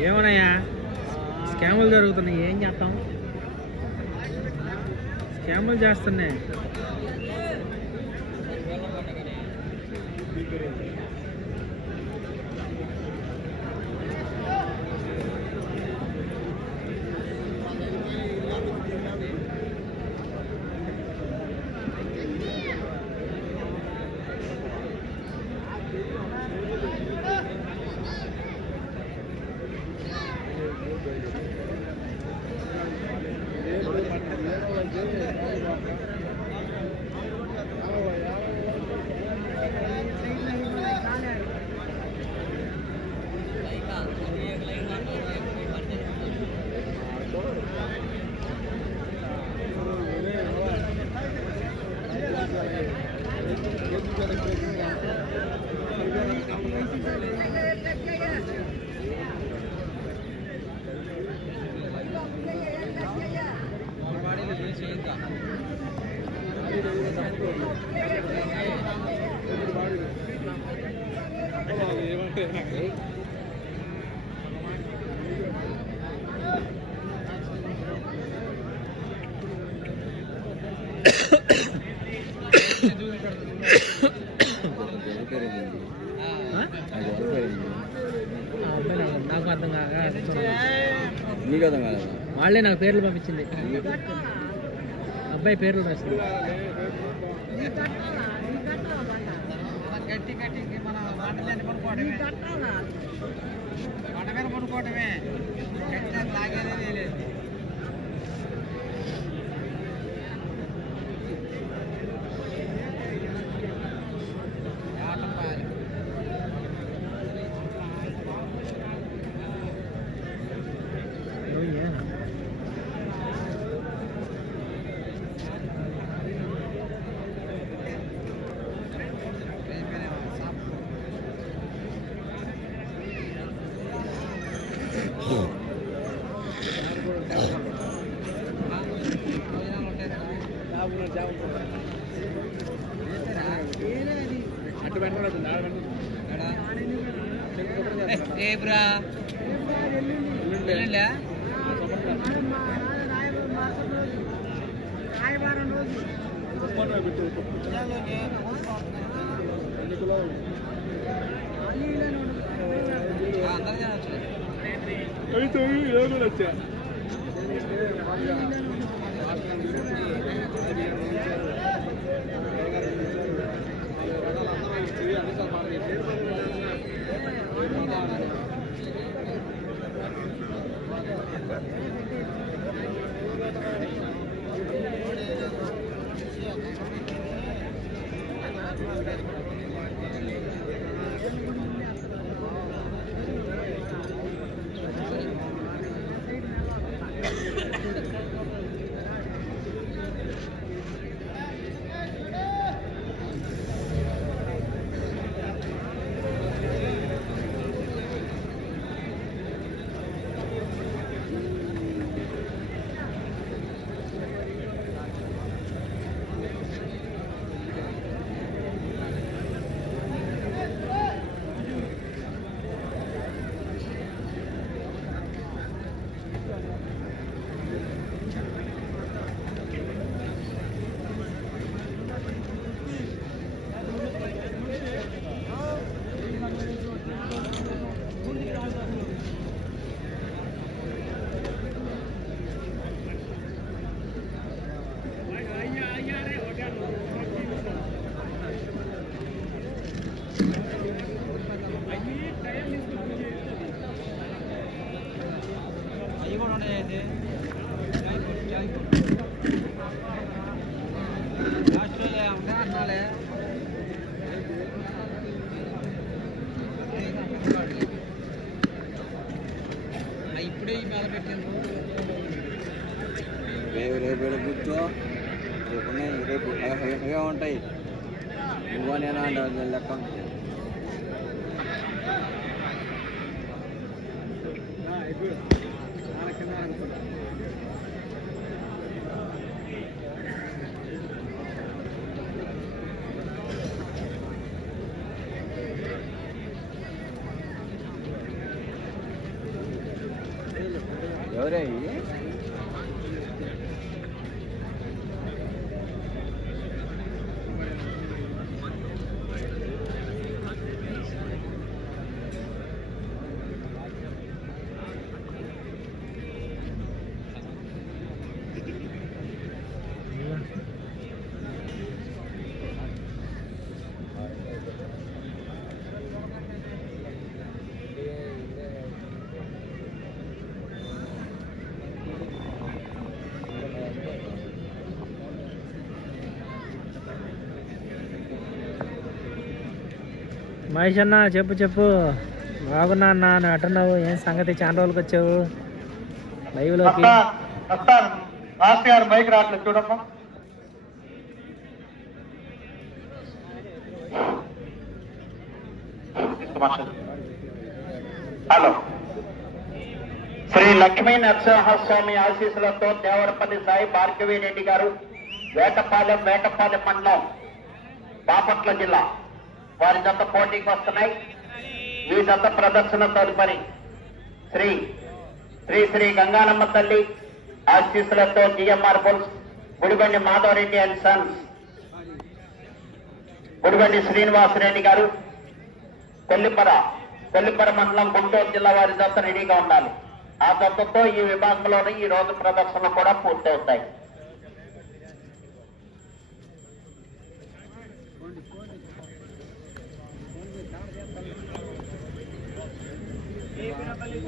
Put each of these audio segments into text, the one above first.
ఏమన్నాయా స్కాములు జరుగుతున్నాయి. ఏం చేస్తాం? స్కాములు చేస్తున్నాయి ఆ? ఆ అబ్బాయి నాకు- నాకు అర్థం కాక నీకు అర్థం కాలేదా వాళ్ళే నాకు పేర్లు పంపించింది. అబ్బాయి పేర్లు రాసింది గట్టి గట్టి మన పడుకోవడమే పడుకోవడమే గట్టి లాగేదే లేదు ఆటపాలి Oh, yeah. ఏ బ్రా? ఎల్లుండా? ఆ, Adorei. మహేష్ అన్న చెప్పు చెప్పు. బాగున్నా అన్న నువ్వు అంటున్నావు ఏం సంగతి? చాలా రోజులకు వచ్చావు. లైవ్లోకి. మైక్ రావట్లేదు చూడమ్మా. హలో. శ్రీ లక్ష్మీ నరసింహస్వామి ఆశీస్సులతో దేవరపల్లి సాయి భార్గవి రెడ్డి గారు వేటపాలెం వేటపాలెం మండలం బాపట్ల జిల్లా. వారి జత పోటీకి వస్తున్నాయి. ఈ జత ప్రదర్శన తదుపరి శ్రీ శ్రీ శ్రీ గంగానమ్మ తల్లి ఆశీస్సులతో GMR bulls Gudibandi Madhavareddy and sons Gudibandi Srinivasareddy గారు కొల్లిపర కొల్లిపర మండలం గుంటూరు జిల్లా వారి జత రెడీగా ఉండాలి. ఆ దత్తతో ఈ విభాగంలోనే ఈ రోజు ప్రదర్శన కూడా పూర్తవుతాయి.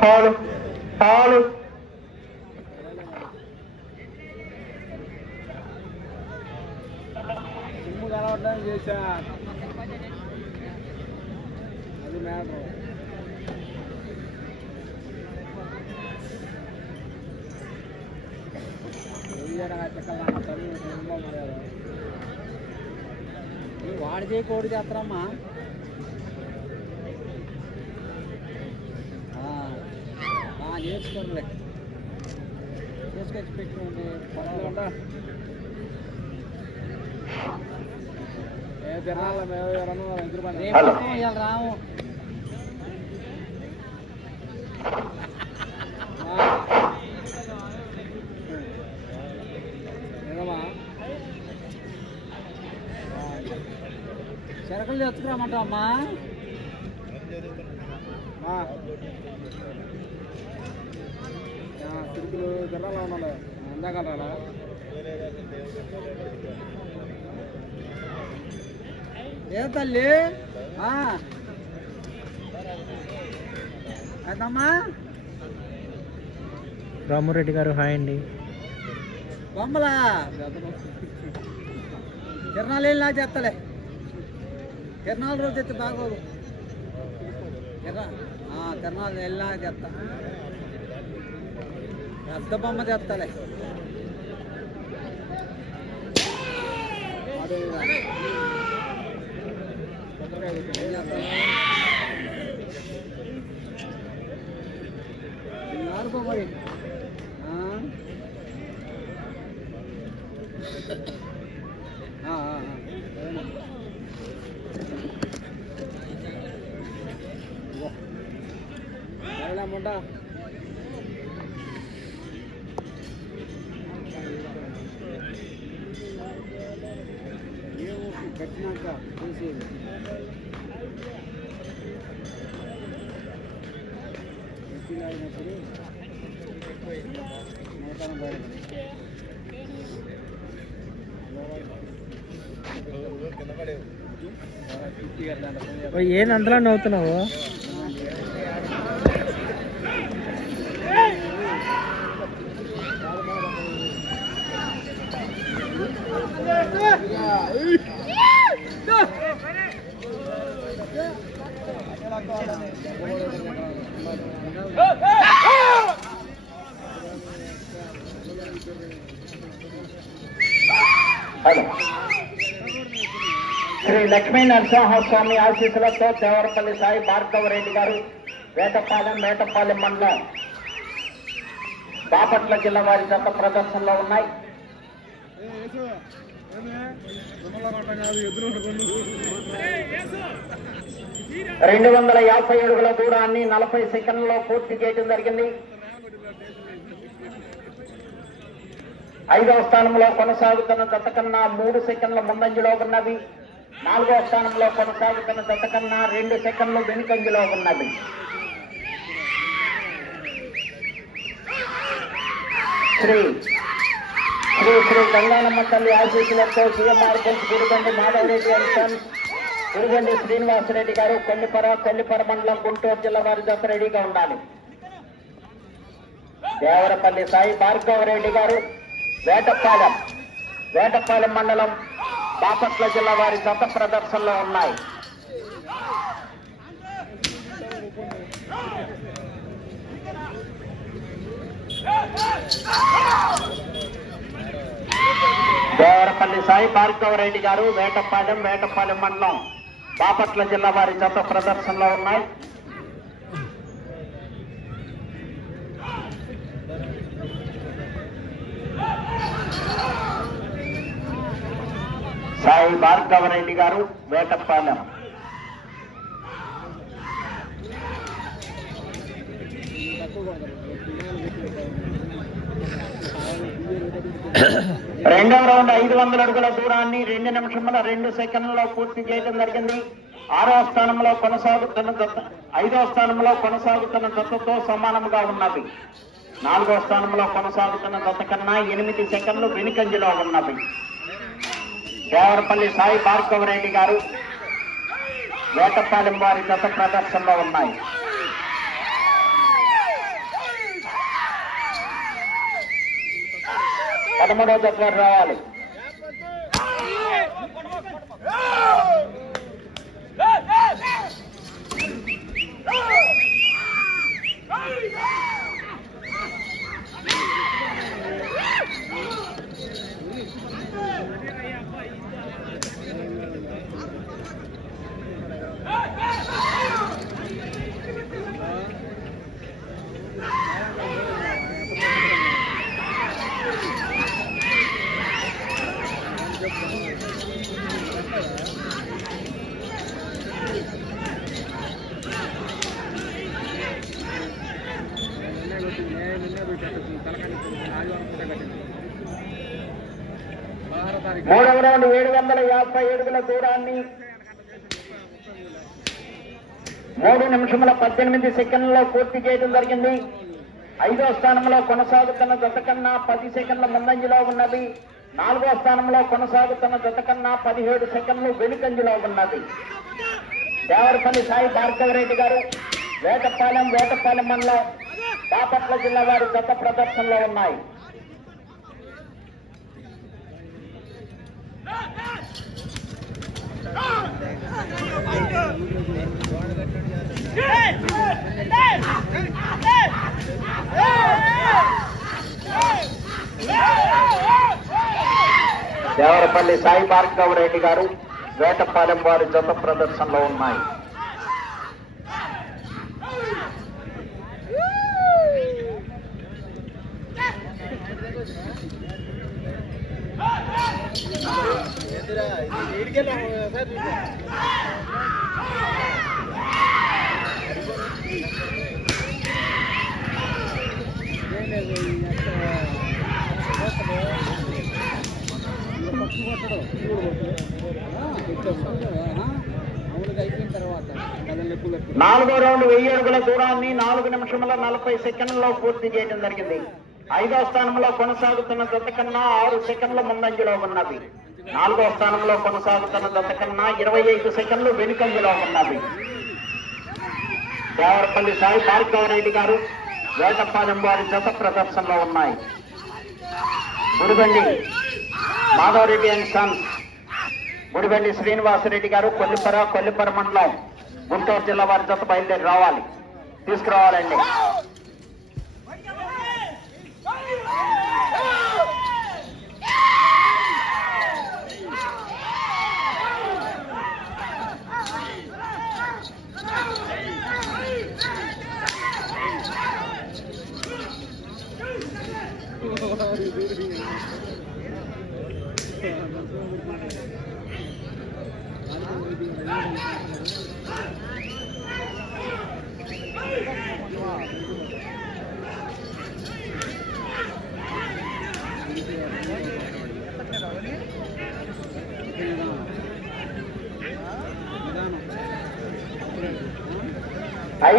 పాలు పాలు వాడిదే అది కోడి చేస్తారమ్మా హలో. చెరకలు తెచ్చుకురామంటావు అమ్మా తిరుకులు తిర్రాలో ఉండాలి ఏ తల్లి? అదమ్మా రామురెడ్డి గారు హాయ్ అండి. బొమ్మలా? తిరణాలు వెళ్ళినా చేస్తలే? తిరణాల రోజు ఎత్తి బాగోదు తిర తిరణాలు వెళ్ళినా చేస్తా? పెద్ద బొమ్మ చేస్తలే. మరి ఏంది అందులో నవ్వుతున్నావు? హలో శ్రీ లక్ష్మీ నరసింహస్వామి ఆశీస్సులతో దేవరపల్లి సాయి భార్గవరెడ్డి గారు వేటపాలెం వేటపాలెం మండలం బాపట్ల జిల్లా వారి జత ప్రదర్శనలో ఉన్నాయి. రెండు వందల యాభై అడుగుల దూరాన్ని నలభై సెకండ్లో పూర్తి చేయడం జరిగింది. ఐదవ స్థానంలో కొనసాగుతున్న గత కన్నా మూడు సెకండ్ల ముందంజలో ఉన్నవి నాలుగవ స్థానంలో కొనసాగుతున్న జత కన్నా రెండు సెకండ్లు వెనుకంజలో ఉన్నది. శ్రీ శ్రీ శ్రీ గంగానమ్మ తల్లి ఆశీస్సులతో సీఎంఆర్ గురించి గురుగండి మాధవరెడ్డి అంశాన్ గురుగండి శ్రీనివాసరెడ్డి గారు కొల్లిపర కొల్లిపర మండలం గుంటూరు జిల్లా వారి జత రెడీగా ఉండాలి. దేవరపల్లి సాయి భార్గవరెడ్డి గారు వేటపాలెం వేటపాలెం మండలం బాపట్ల జిల్లా వారి జత ప్రదర్శనలో ఉన్నాయి. దేవరపల్లి సాయి భార్గవరెడ్డి గారు వేటపాలెం వేటపాలెం మండలం బాపట్ల జిల్లా వారి జత ప్రదర్శనలో ఉన్నాయి. సాయి భార్గవరెడ్డి గారు వేటపాలెం రెండవ రౌండ్ ఐదు వందల అడుగుల దూరాన్ని రెండు నిమిషముల రెండు సెకండ్లలో పూర్తి చేయడం జరిగింది. ఆరో స్థానంలో కొనసాగుతున్న జత ఐదవ స్థానంలో కొనసాగుతున్న జతతో సమానముగా ఉన్నది. నాలుగో స్థానంలో కొనసాగుతున్న జత కన్నా ఎనిమిది సెకండ్లు వెనుకంజలో ఉన్నవి దేవరపల్లి సాయి భార్గవరెడ్డి గారు వేటపాలెం వారి గత ప్రదర్శనలో ఉన్నాయి. పదమూడవ జత వారు రావాలి మూడవ రౌండ్ ఏడు వందల యాభై ఏడుగుల దూరాన్ని మూడు నిమిషముల పద్దెనిమిది సెకండ్లలో పూర్తి చేయడం జరిగింది. ఐదో స్థానంలో కొనసాగుతున్న జత కన్నా పది సెకండ్ల ముందంజలో ఉన్నది. నాలుగో స్థానంలో కొనసాగుతున్న జత కన్నా పదిహేడు సెకండ్లు వెనుకంజలో ఉన్నది. దేవరపల్లి సాయి భార్గవరెడ్డి గారు వేటపాలెం వేటపాలెం మండలం బాపట్ల జిల్లా వారి గత ప్రదర్శనలో ఉన్నాయి. దేవరపల్లి సాయి భార్గవ రెడ్డి గారు వేటపాలెం వారి జత ప్రదర్శనలో ఉన్నాయి. నాలుగో రౌండ్ వెయ్యి అడుగుల దూరాన్ని నాలుగు నిమిషముల నలభై సెకండ్లలో పూర్తి చేయడం జరిగింది. ఐదో స్థానంలో కొనసాగుతున్న జత కన్నా ఆరు సెకండ్ల ముందంజలో ఉన్నది నాలుగో స్థానంలో కొనసాగుతున్న జత కన్నా ఇరవై ఐదు సెకండ్లు వెనుకంజలో ఉన్నది దేవరపల్లి సాయి భార్గవరెడ్డి గారు వేటపాలెం వారి జత ప్రదర్శనలో ఉన్నాయి. Murugandi Madhavareddy and sons. Gudibandi Srinivasareddy గారు కొల్లిపర కొల్లిపర మండలం గుంటూరు జిల్లా వారి జత బయలుదేరి రావాలి. తీసుకురావాలండి.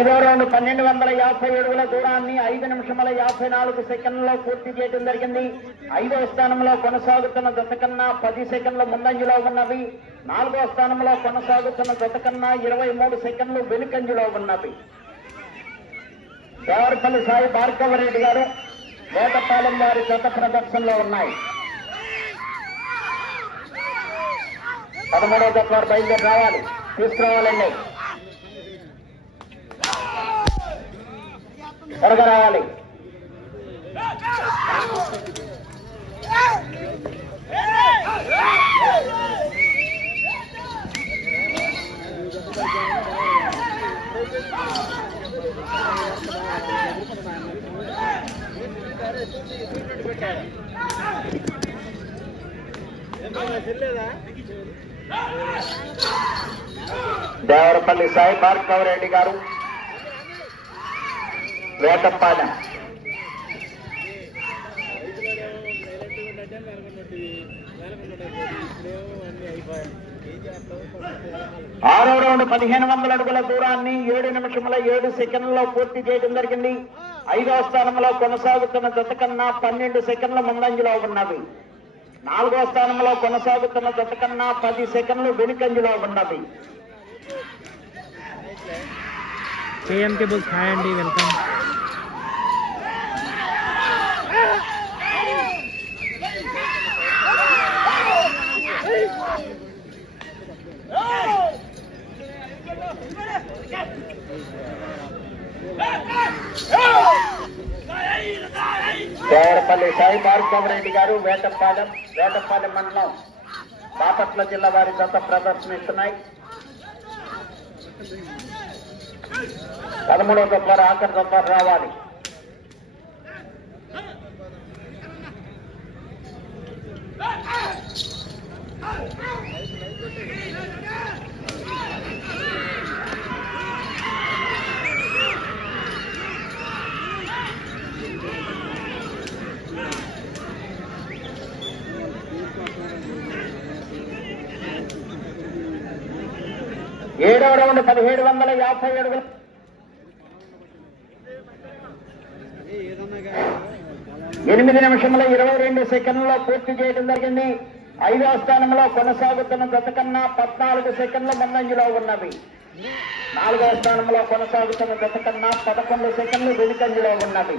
ఐదో రౌండ్ పన్నెండు వందల యాభై అడుగుల దూరాన్ని ఐదు నిమిషముల యాభై నాలుగు సెకండ్లలో పూర్తి చేయడం జరిగింది. ఐదో స్థానంలో కొనసాగుతున్న జత కన్నా పది సెకండ్ల ముందంజలో ఉన్నవి. నాలుగో స్థానంలో కొనసాగుతున్న జత కన్నా ఇరవై మూడు సెకండ్లు వెనుకంజలో ఉన్నవి. దేవరపల్లి సాయి భార్గవరెడ్డి గారు వేటపాలెం వారి జత ప్రదర్శనలో ఉన్నాయి. పదమూడో జత వారు బయలుదేరి రావాలి. తీసుకురావాలండి. త్వరగా రావాలి. దేవరపల్లి సాయి భార్గవరెడ్డి గారు. వేటపాలెం ఆరో రౌండ్ పదిహేను వందల అడుగుల దూరాన్ని ఏడు నిమిషముల ఏడు సెకండ్లలో పూర్తి చేయడం జరిగింది. ఐదవ స్థానంలో కొనసాగుతున్న జత కన్నా పన్నెండు సెకండ్ల ముందంజలో ఉన్నవి నాలుగో స్థానంలో కొనసాగుతున్న జత కన్నా పది సెకండ్లు వెనుకంజలో ఉన్నవి కేఎం కేబుల్స్ హాయ్ అండి వెల్కమ్ దేవరపల్లి సాయి భార్గవరెడ్డి గారు వేటపాలెం వేటపాలెం మండలం బాపట్ల జిల్లా వారి జత ప్రదర్శనిస్తున్నాయి పదమూడవ దఫార ఆఖరి దఫార రావాలి ఏడవ రౌండ్ పదిహేడు వందల యాభై అడుగులు ఎనిమిది నిమిషముల ఇరవై రెండు సెకండ్లలో పూర్తి చేయడం జరిగింది. ఐదవ స్థానంలో కొనసాగుతున్న జత కన్నా పద్నాలుగు సెకండ్ల ముందంజలో ఉన్నవి. నాలుగవ స్థానంలో కొనసాగుతున్న జత కన్నా పదకొండు సెకండ్లు వెనుకంజలో ఉన్నవి.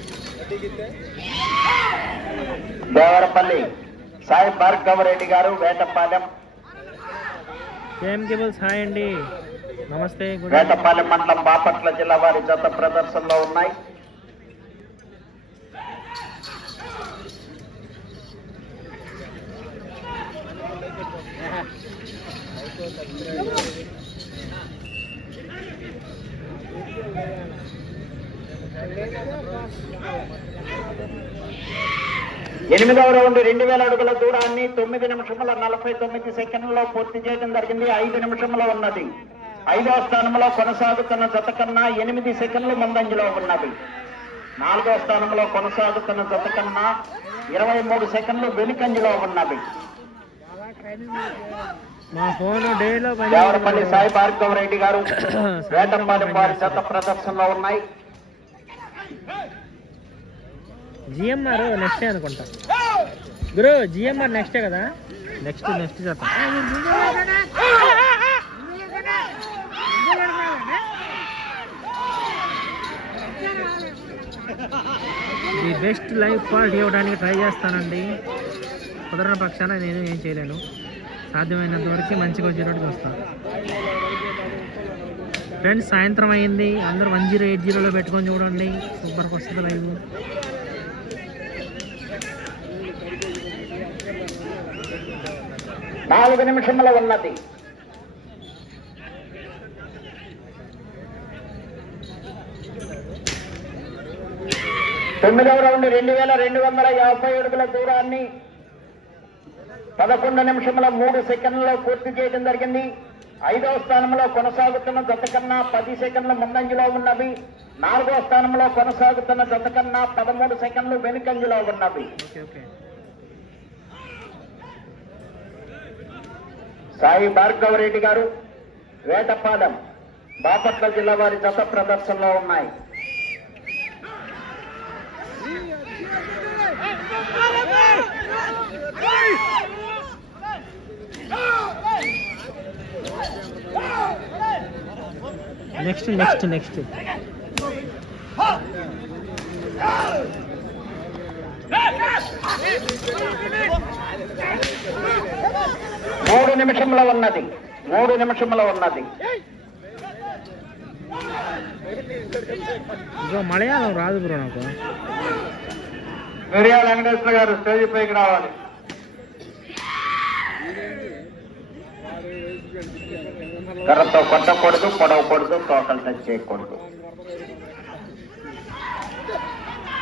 దేవరపల్లి సాయి భార్గవరెడ్డి గారు వేటపాలెం. కేఎం కేబుల్స్ హాయ్ అండి. నమస్తే వేటపాలెం మండలం బాపట్ల జిల్లా వారి జత ప్రదర్శనలో ఉన్నాయి. ఎనిమిదవ రౌండ్ రెండు వేల అడుగుల దూరాన్ని తొమ్మిది నిమిషముల నలభై తొమ్మిది సెకండ్లలో పూర్తి చేయడం జరిగింది. ఐదు నిమిషంలో ఉన్నది. ఐదవ స్థానంలో కొనసాగుతున్న జత కన్నా ఎనిమిది సెకండ్లు ముందంజలో ఉన్నది. నాలుగో స్థానంలో కొనసాగుతున్న జత కన్నా ఇరవై మూడు సెకండ్లు వెనుకంజలో డేలో దేవరపల్లి సాయి భార్గవ రెడ్డి గారు వేటంపాలెం వారి జత ప్రదర్శనలో ఉన్నాయి. జిఎంఆర్ నెక్స్టే అనుకుంటా. గురు జిఎంఆర్ నెక్స్టే కదా? నెక్స్ట్ నెక్స్ట్ చేత ది బెస్ట్ లైఫ్ క్వాలిటీ ఇవ్వడానికి ట్రై చేస్తానండి. కుదరని పక్షాన నేను ఏం చేయలేను. సాధ్యమైనంత వరకు మంచిగా వచ్చేటట్టు చూస్తాను ఫ్రెండ్స్ సాయంత్రం అయింది. అందరూ వన్ జీరో ఎయిట్ జీరోలో పెట్టుకొని చూడండి. సూపర్కి వస్తుంది లైవ్. నాలుగు నిమిషముల ఉన్నది. తొమ్మిదవ రౌండ్ రెండు వేల రెండు వందల యాభై అడుగుల దూరాన్ని పదకొండు నిమిషముల మూడు సెకండ్లలో పూర్తి చేయడం జరిగింది. ఐదవ స్థానంలో కొనసాగుతున్న జత కన్నా పది సెకండ్ల ముందంజలో ఉన్నవి. నాలుగవ స్థానంలో కొనసాగుతున్న జత కన్నా పదమూడు సెకండ్లు వెనుకంజలో ఉన్నవి. సాయి భార్గవ రెడ్డి గారు వేటపాలెం బాపట్ల జిల్లా వారి జత ప్రదర్శనలో ఉన్నాయి. నెక్స్ట్ నెక్స్ట్ నెక్స్ట్ మూడు నిమిషంలో ఉన్నది. మూడు నిమిషంలో ఉన్నది. మలయాళం రాదు బ్రో నాకు. మిరియా వెంకటేశ్వర గారు స్టేజ్ పైకి రావాలి. కర్రతో కొట్టకూడదు పొడవకూడదు తోకలు టచ్ చేయకూడదు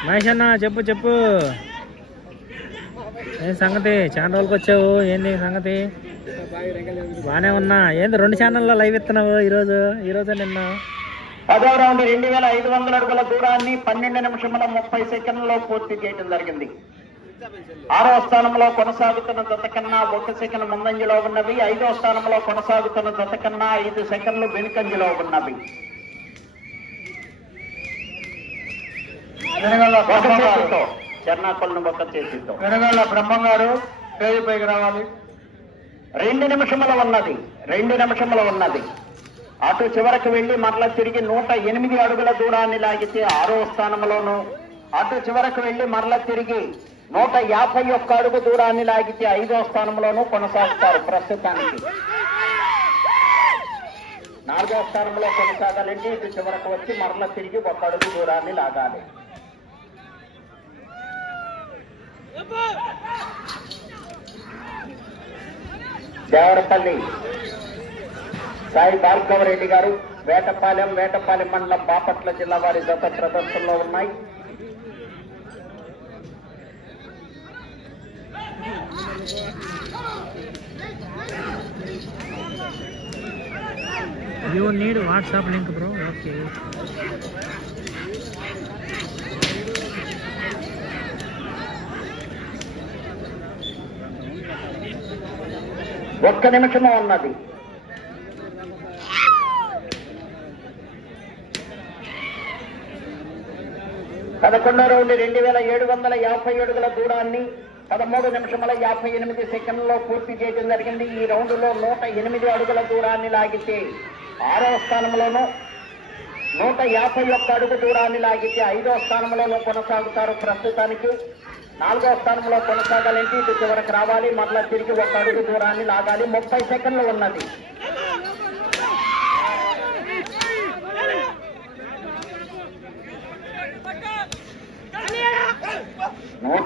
మహేష్ అన్న చెప్పు చెప్పు. ఏం సంగతి? చాలా రోజులకి వచ్చావు? ఏంది సంగతి? బాగానే ఉన్నా. ఏంది రెండు ఛానల్లో లైవ్ ఇస్తున్నావు ఈరోజు? ఈరోజు నిన్న. పదో రౌండ్ రెండు వేల ఐదు వందల అడుగుల దూరాన్ని పన్నెండు నిమిషముల ముప్పై సెకండ్లలో పూర్తి చేయడం జరిగింది. ఆరో స్థానంలో కొనసాగుతున్న జత కన్నా ఒక సెకండ్ ముందంజలో ఉన్నవి. ఐదో స్థానంలో కొనసాగుతున్న జత కన్నా ఐదు సెకండ్లు వెనుకంజలో ఉన్నవి. చెన్నాకొలను ఒక చేతితో వెనగాల బ్రహ్మం గారు స్టేజ్ పైకి రావాలి. రెండు నిమిషముల ఉన్నది. రెండు నిమిషముల ఉన్నది. అటు చివరకు వెళ్ళి మరలా తిరిగి నూట ఎనిమిది అడుగుల దూరాన్ని లాగితే ఆరో స్థానంలోను. అటు చివరకు వెళ్ళి మరలా తిరిగి నూట యాభై ఒక్క అడుగు దూరాన్ని లాగితే ఐదో స్థానంలోనూ కొనసాగుతారు ప్రస్తుతానికి. నాలుగో స్థానంలో కొనసాగాలంటే ఇటు చివరకు వచ్చి మరల తిరిగి ఒక అడుగు దూరాన్ని లాగాలి. దేవరపల్లి. సాయి భార్గవ రెడ్డి గారు వేటపాలెం వేటపాలెం మండలం బాపట్ల జిల్లా వారి గత ప్రదర్శనలో ఉన్నాయి. You need WhatsApp link bro okay ఒక్క నిమిషము ఉన్నది. పదకొండో రౌండ్ రెండు వేల ఏడు వందల యాభై అడుగుల దూరాన్ని పదమూడు నిమిషముల యాభై ఎనిమిది సెకండ్లో పూర్తి చేయడం జరిగింది. ఈ రౌండ్లో నూట ఎనిమిది అడుగుల దూరాన్ని లాగితే ఆరో స్థానంలోనూ నూట యాభై ఒక్క అడుగు దూరాన్ని లాగితే ఐదో స్థానంలోనూ కొనసాగుతారు ప్రస్తుతానికి. నాలుగో స్థానంలో కొనసాగాలంటే ఇటు చివరకు రావాలి. మరలా తిరిగి ఒక అడుగు దూరాన్ని లాగాలి. ముప్పై సెకండ్లు ఉన్నది.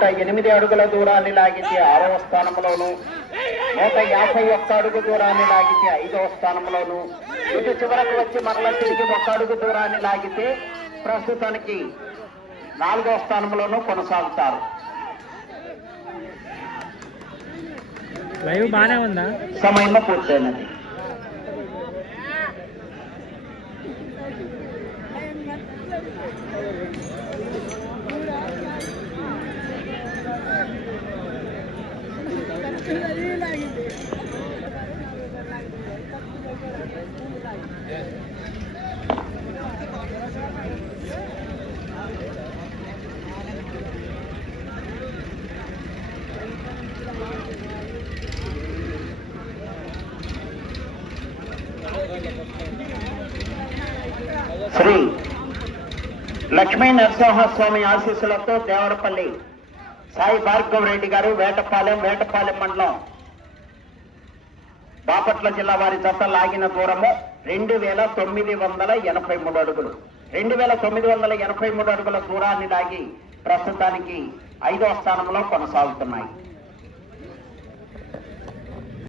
నూట ఎనిమిది అడుగుల దూరాన్ని లాగితే ఆరవ స్థానంలోను నూట యాభై ఒక్క అడుగు దూరాన్ని లాగితే ఐదవ స్థానంలోను. ఇటు చివరకు వచ్చి మరలా తిరిగి ఒక్క అడుగు దూరాన్ని లాగితే ప్రస్తుతానికి నాలుగవ స్థానంలోనూ కొనసాగుతారు. లైవ్ బాగానే ఉందా? సమయం పూర్తయినది. శ్రీ లక్ష్మీ నరసింహస్వామి ఆశీస్సులతో దేవరపల్లి సాయి భార్గవ రెడ్డి గారు వేటపాలెం వేటపాలెం మండలం బాపట్ల జిల్లా వారి జత లాగిన దూరము రెండు వేల తొమ్మిది వందల ఎనభై మూడు అడుగులు. రెండు వేల తొమ్మిది వందల ఎనభై మూడు అడుగుల దూరాన్ని లాగి ప్రస్తుతానికి ఐదవ స్థానంలో కొనసాగుతున్నాయి.